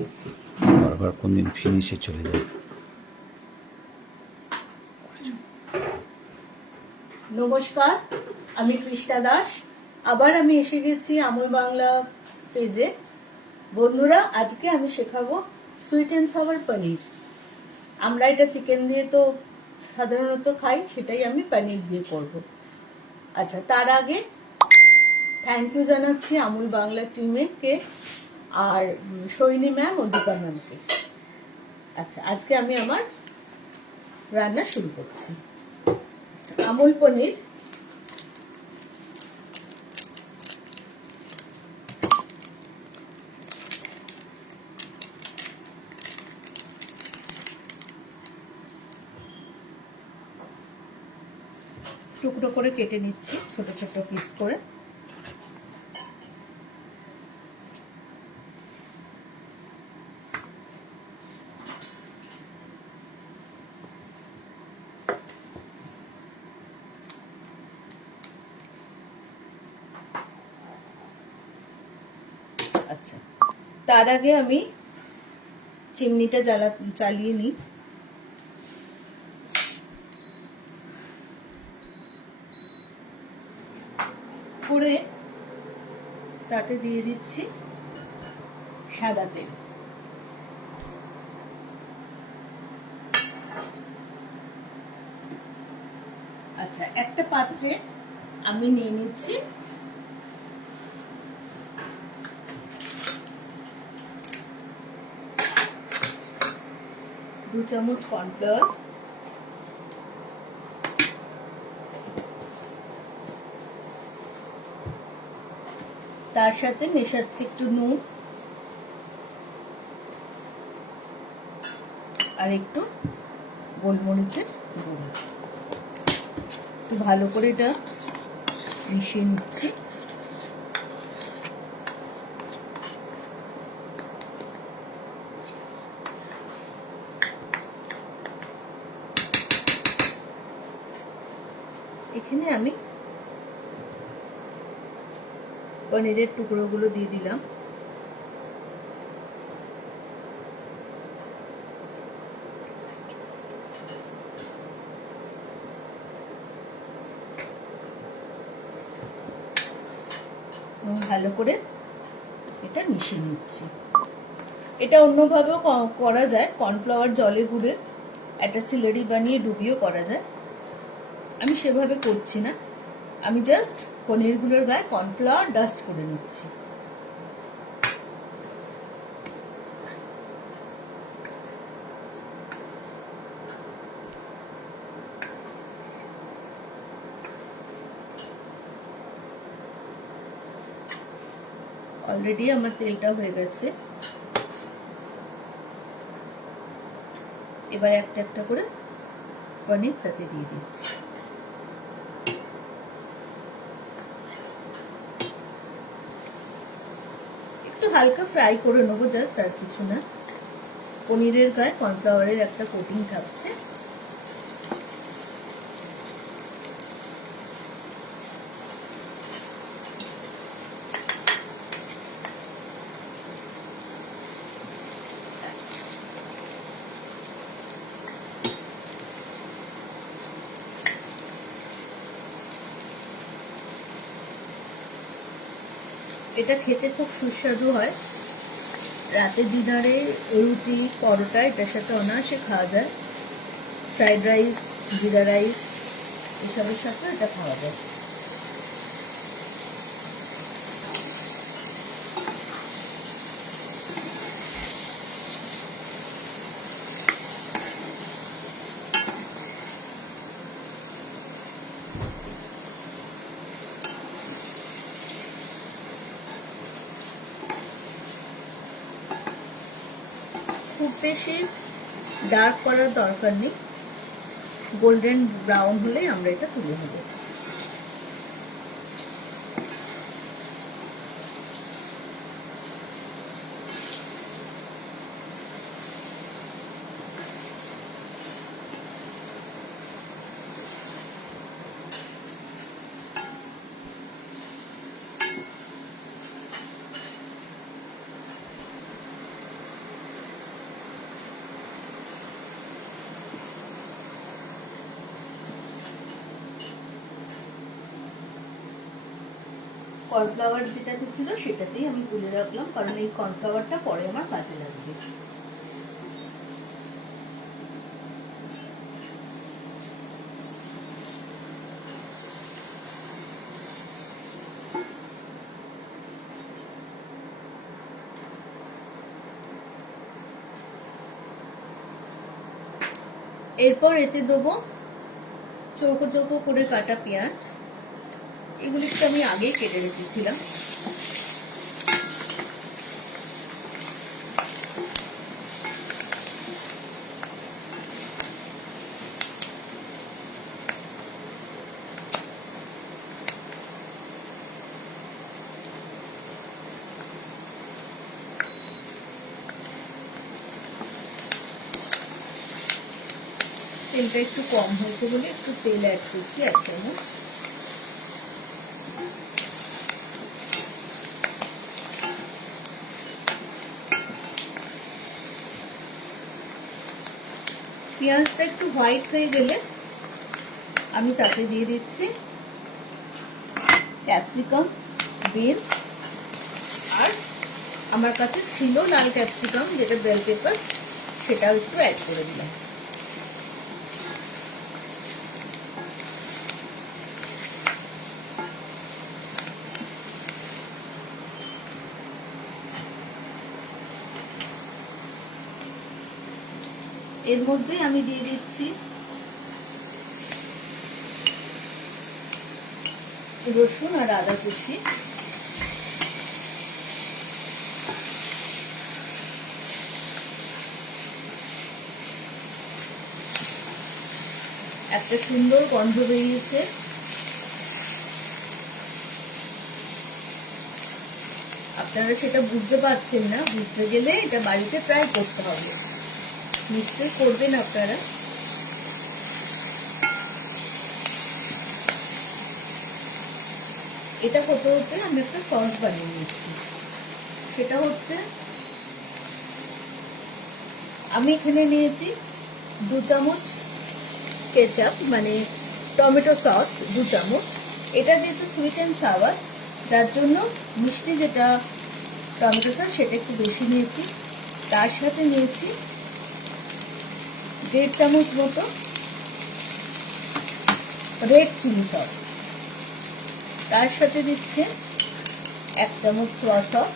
বারবার কোন দিন ফিনিশে চলে যায়। নমস্কার, আমি কৃষ্ণা দাস। আবার আমি এসে গেছি আমুল বাংলা পেজে। বন্ধুরা, আজকে আমি শেখাবো সুইট অ্যান্ড সাওয়ার পনির। আমরা এটা চিকেন দিয়ে তো সাধারণত খাই, সেটাই আমি পনির দিয়ে করব। আচ্ছা, তার আগে থ্যাংক ইউ জানাচ্ছি আমুল বাংলা টিমকে আর সৈনী ম্যাম ও দীপা ম্যামকে। আচ্ছা, আজকে আমি আমার রান্না শুরু করছি। আমুল পনির টুকরো করে কেটে নিচ্ছি, ছোট ছোট পিস করে। আচ্ছা, তার আগে আমি চিমনিটা চালিয়ে নিই। করে তাতে দিয়ে দিচ্ছি সাদা তেল। আচ্ছা, একটা পাত্রে আমি নিয়ে নিচ্ছি দু চামচ কর্নফ্লাওয়ার, তার সাথে মেশাচ্ছি একটু নুন আর একটু গোলমরিচের গুঁড়ো। একটু ভালো করে এটা মিশিয়ে নিচ্ছি। এখানে আমি পনিরের টুকরোগুলো দিয়ে দিলাম। ভালো করে এটা মিশিয়ে নিচ্ছি। এটা অন্যভাবেও করা যায়, কর্নফ্লাওয়ার জলে গুলে একটা সিলারি বানিয়ে ডুবিয়েও করা যায়। আমি সেভাবে করছি না, আমি জাস্ট পনিরগুলোর গায়ে কর্নফ্লাওয়ার ডাস্ট করে নিচ্ছি। অলরেডি আমার তেলটা হয়ে গেছে। এবার একটা একটা করে পনির তাতে দিয়ে দিচ্ছি। একটু হালকা ফ্রাই করে নেবো, জাস্ট, আর কিছু না। পনিরের গায়ে কর্নফ্লাওয়ারের একটা কোটিং থাকছে। এটা খেতে খুব সুস্বাদু হয়। রাতে ডিনারে রুটি, পরোটা এটার সাথে অনায়াসে খাওয়া যায়। ফ্রাইড রাইস, জিরা রাইস এসবের সাথে এটা খাওয়া যায়। খুব বেশি ডার্ক করার দরকার নেই, গোল্ডেন ব্রাউন হলে আমরা এটা তুলে নেব। কর্নফ্লাওয়ার যেটাতে ছিল সেটাতেই আমি গুলে রাখলাম, কারণ এই কর্নফ্লাওয়ারটা পরে আমার কাজে লাগবে। এরপর এতে দেবো চৌকো চৌকো করে কাটা পেঁয়াজ। এগুলিকে আমি আগেই কেটে রেখেছিলাম। তেলটা একটু কম হয়েছে বলে একটু তেল অ্যাড করছি, 1 চামচ। পেঁয়াজটা একটু হোয়াইট হয়ে গেলে আমি তাতে দিয়ে দিচ্ছি ক্যাপসিকাম, বিনস, আর আমার কাছে ছিল লাল ক্যাপসিকাম যেটা বেল পেপার, সেটাও একটু অ্যাড করে দিলাম। এর মধ্যে আমি দিয়ে দিচ্ছি রসুন আর আদা কুচি। একটা সুন্দর গন্ধ বেরিয়েছে। আপনারা সেটা বুঝতে পারছেন না, বুঝতে গেলে এটা বাড়িতে ট্রাই করতে হবে, নিশ্চয়ই করবেন আপনারা। এটা হতে হতে আমি একটা সস বানিয়ে নিচ্ছি। সেটা হচ্ছে, আমি এখানে নিয়েছি 2 চামচ কেচাপ, মানে টমেটো সস 2 চামচ। এটা যেহেতু সুইট অ্যান্ড সাওয়ার, তার জন্য মিষ্টি যেটা টমেটো সস সেটা একটু বেশি নিয়েছি। তার সাথে নিয়েছি 1.5 চামচ মতো রেড চিলি সস। তার সাথে দিচ্ছে 1 চামচ সোয়া সস,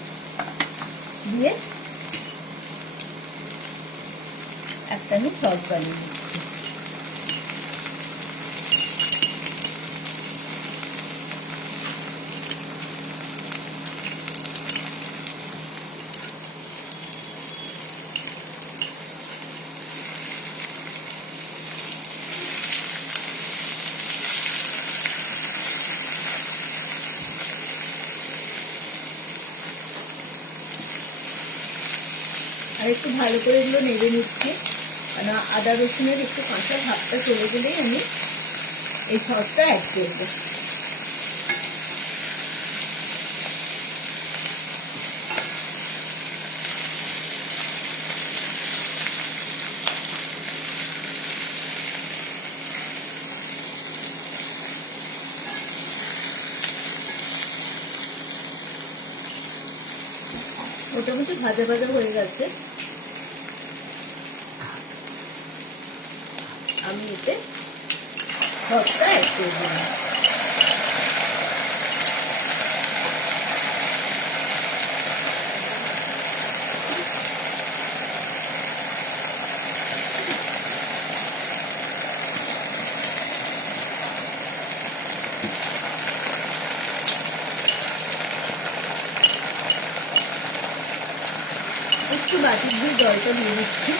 দিয়ে একটা আমি সস বানিয়ে দিচ্ছি। আর একটু ভালো করে এগুলো নেড়ে নিচ্ছি, কারণ আদা রসুনের একটু কাঁচা ভাবটা চলে গেলেই আমি এই সসটা অ্যাড করব। মোটামুটি ভাজা ভাজা হয়ে গেছে। আমি এতে সসটা অ্যাড করে দিলাম। একটু বাটি দিয়ে জলটা দিয়ে দিচ্ছি।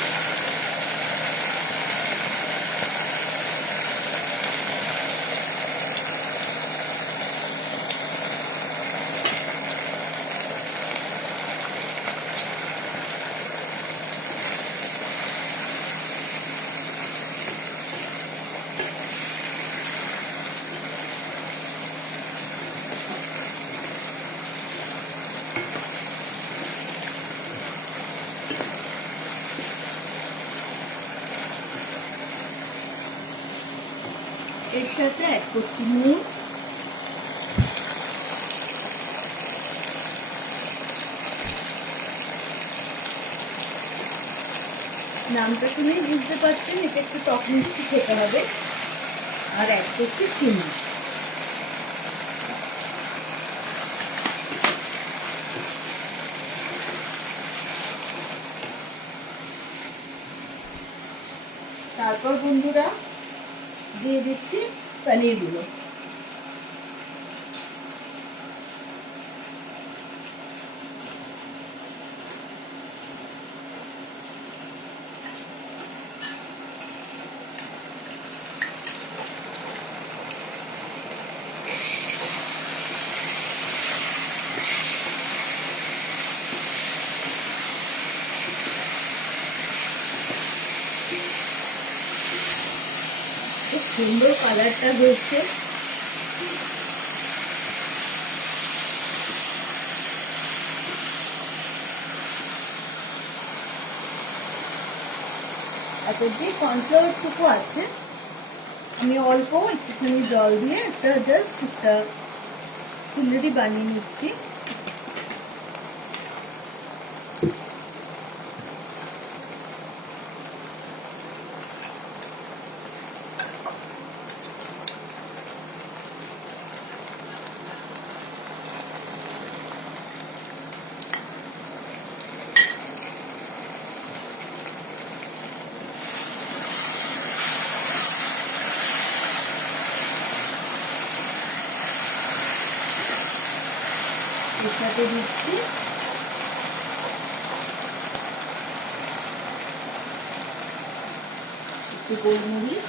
এর সাথে অ্যাড করছি নুন, নামটা শুনেই বুঝতে পারছেন এটা একটু টক মিষ্টি খেতে হবে। আর অ্যাড করছি চিনি। তারপর বন্ধুরা দিয়ে দিচ্ছি পনিরগুলো। খুব সুন্দর কালারটা হয়েছে। আর যে কর্নফ্লাওয়ারটুকু আছে আমি অল্প একটুখানি জল দিয়ে একটা জাস্ট একটা সিলারি বানিয়ে নিচ্ছি। এর সাথে দিচ্ছি একটু গোলমরিচ,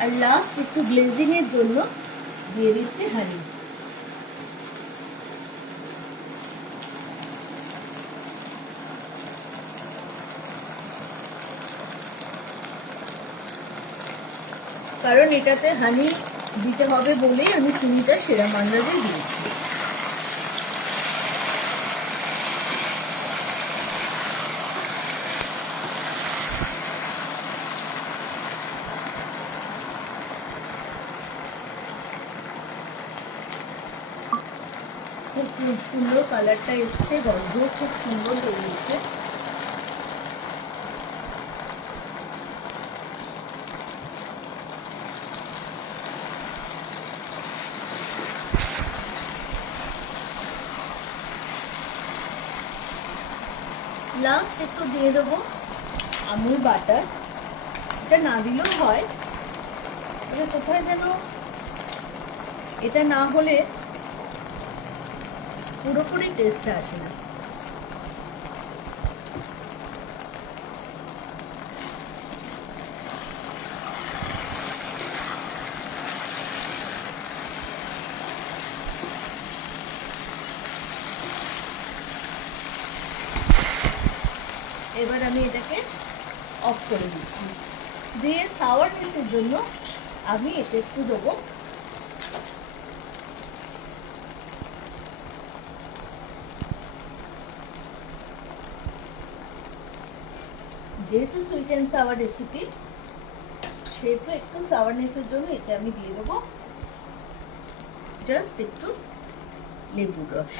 আর লাস্ট একটু গ্লেজিং এর জন্য দিয়ে দিচ্ছি হানি। কারণ এটাতে হানি দিতে হবে বলেই আমি চিনিটা সেরা আন্দাজে দিয়েছি। খুব সুন্দর কালারটা এসছে, গন্ধ খুব সুন্দর বেরিয়েছে। লাস্ট একটু দিয়ে দেবো আমুল বাটার। এটা না দিলেও হয়, তবে কোথায় যেন এটা না হলে পুরোপুরি টেস্টটা আসে না। এবার আমি এটাকে অফ করে দিচ্ছি। দিয়ে সাওয়ারনেসের জন্য আমি এটা একটু দেবো যেহেতু সুইট অ্যান্ড সাওয়ার রেসিপি, সেহেতু একটু সাওয়ারনেসের জন্য এটা আমি দিয়ে দেবো জাস্ট একটু লেবুর রস।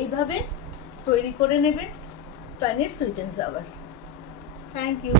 এইভাবে তৈরি করে নেবে paneer sweet and sour. Thank you.